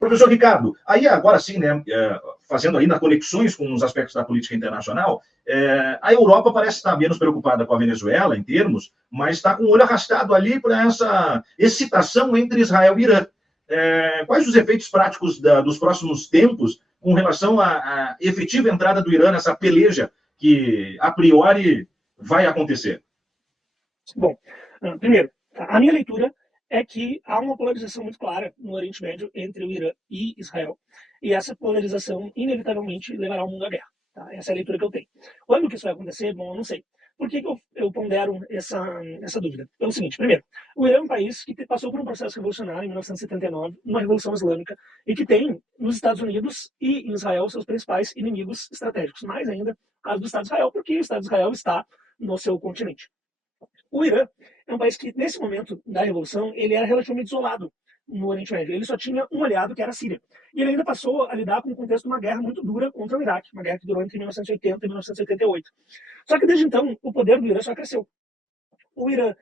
Professor Ricardo, aí agora sim, né, fazendo ainda conexões com os aspectos da política internacional, a Europa parece estar menos preocupada com a Venezuela, em termos, mas está com o olho arrastado ali para essa excitação entre Israel e Irã. Quais os efeitos práticos dos próximos tempos com relação à efetiva entrada do Irã nessa peleja que, a priori, vai acontecer? Bom, primeiro, a minha leitura é que há uma polarização muito clara no Oriente Médio entre o Irã e Israel. E essa polarização, inevitavelmente, levará o mundo à guerra. Tá? Essa é a leitura que eu tenho. Quando que isso vai acontecer? Bom, eu não sei. Por que eu pondero essa dúvida? Pelo seguinte, primeiro, o Irã é um país que passou por um processo revolucionário em 1979, uma revolução islâmica, e que tem nos Estados Unidos e em Israel seus principais inimigos estratégicos. Mais ainda, o caso do Estado de Israel, porque o Estado de Israel está no seu continente. O Irã é um país que, nesse momento da Revolução, ele era relativamente isolado no Oriente Médio. Ele só tinha um aliado, que era a Síria. E ele ainda passou a lidar com o contexto de uma guerra muito dura contra o Iraque, uma guerra que durou entre 1980 e 1988. Só que, desde então, o poder do Irã só cresceu. O Irã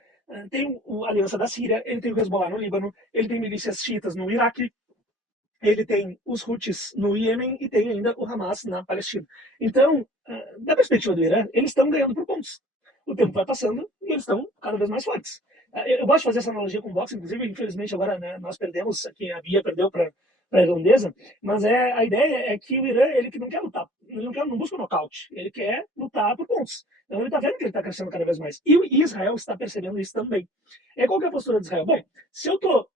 tem a aliança da Síria, ele tem o Hezbollah no Líbano, ele tem milícias xiitas no Iraque, ele tem os Houthis no Iêmen e tem ainda o Hamas na Palestina. Então, da perspectiva do Irã, eles estão ganhando por pontos. O tempo vai passando e eles estão cada vez mais fortes. Eu gosto de fazer essa analogia com o boxe, inclusive, infelizmente, agora, né, nós perdemos, aqui a Bia perdeu para a irlandesa, mas a ideia é que o Irã, ele que não quer lutar, ele não busca um nocaute, ele quer lutar por pontos. Então ele está vendo que ele está crescendo cada vez mais. E Israel está percebendo isso também. E qual que é a postura de Israel? Bom, se eu estou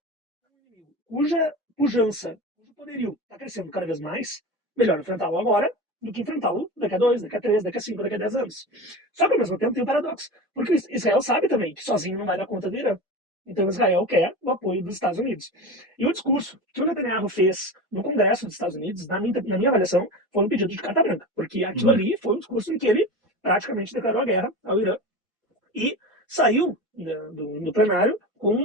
cuja pujança, cujo poderio está crescendo cada vez mais, melhor enfrentá-lo agora do que enfrentá-lo daqui a 2, daqui a 3, daqui a 5, daqui a 10 anos. Só que, ao mesmo tempo, tem um paradoxo. Porque Israel sabe também que sozinho não vai dar conta do Irã. Então, Israel quer o apoio dos Estados Unidos. E o discurso que o Netanyahu fez no Congresso dos Estados Unidos, na minha avaliação, foi um pedido de carta branca. Porque aquilo ali foi um discurso em que ele praticamente declarou a guerra ao Irã e saiu do plenário com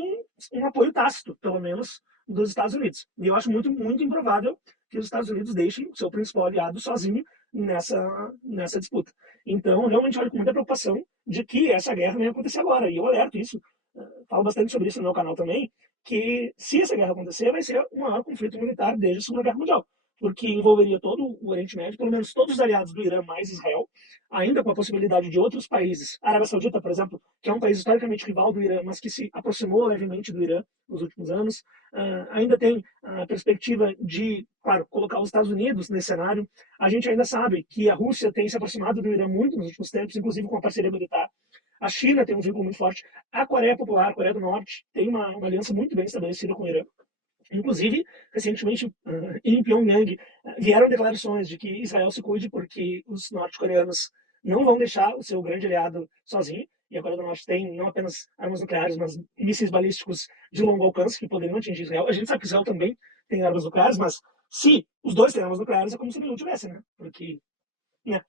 um apoio tácito, pelo menos, dos Estados Unidos. E eu acho muito, muito improvável que os Estados Unidos deixem o seu principal aliado sozinho nessa disputa. Então, realmente olho com muita preocupação de que essa guerra venha acontecer agora. E eu alerto isso, falo bastante sobre isso no meu canal também, que se essa guerra acontecer, vai ser o maior conflito militar desde a Segunda Guerra Mundial, porque envolveria todo o Oriente Médio, pelo menos todos os aliados do Irã mais Israel, ainda com a possibilidade de outros países. A Arábia Saudita, por exemplo, que é um país historicamente rival do Irã, mas que se aproximou levemente do Irã nos últimos anos. Ainda tem a perspectiva de, claro, colocar os Estados Unidos nesse cenário. A gente ainda sabe que a Rússia tem se aproximado do Irã muito nos últimos tempos, inclusive com a parceria militar. A China tem um vínculo muito forte. A Coreia Popular, a Coreia do Norte, tem uma aliança muito bem estabelecida com o Irã. Inclusive, recentemente, em Pyongyang, vieram declarações de que Israel se cuide porque os norte-coreanos não vão deixar o seu grande aliado sozinho. E a Coreia do Norte tem não apenas armas nucleares, mas mísseis balísticos de longo alcance que poderiam atingir Israel. A gente sabe que Israel também tem armas nucleares, mas se os dois têm armas nucleares, é como se nenhum tivesse, né? Porque, né?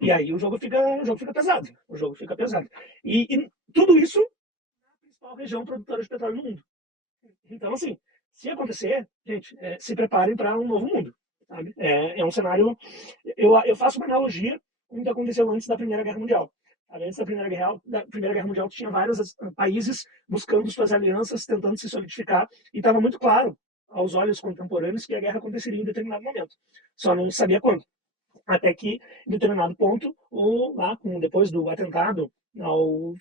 E aí o jogo fica pesado. O jogo fica pesado. E tudo isso na principal região produtora de petróleo no mundo. Então, assim, se acontecer, gente, se preparem para um novo mundo. Sabe? É um cenário. Eu faço uma analogia com o que aconteceu antes da Primeira Guerra Mundial. Antes da Primeira Guerra Mundial, tinha vários países buscando suas alianças, tentando se solidificar, e estava muito claro aos olhos contemporâneos que a guerra aconteceria em determinado momento. Só não sabia quando. Até que, em determinado ponto, depois do atentado ao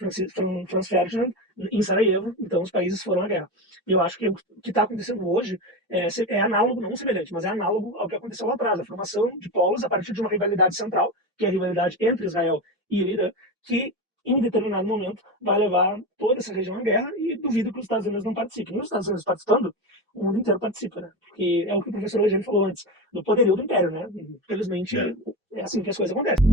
Franz Ferdinand, em Sarajevo, então os países foram à guerra. E eu acho que o que está acontecendo hoje é análogo, não semelhante, mas é análogo ao que aconteceu lá atrás, a formação de polos a partir de uma rivalidade central, que é a rivalidade entre Israel e o Irã, que em determinado momento vai levar toda essa região à guerra, e duvido que os Estados Unidos não participem. E os Estados Unidos participando, o mundo inteiro participa, né? Porque é o que o professor Eugênio falou antes, do poderio do império, né? Infelizmente, é assim que as coisas acontecem.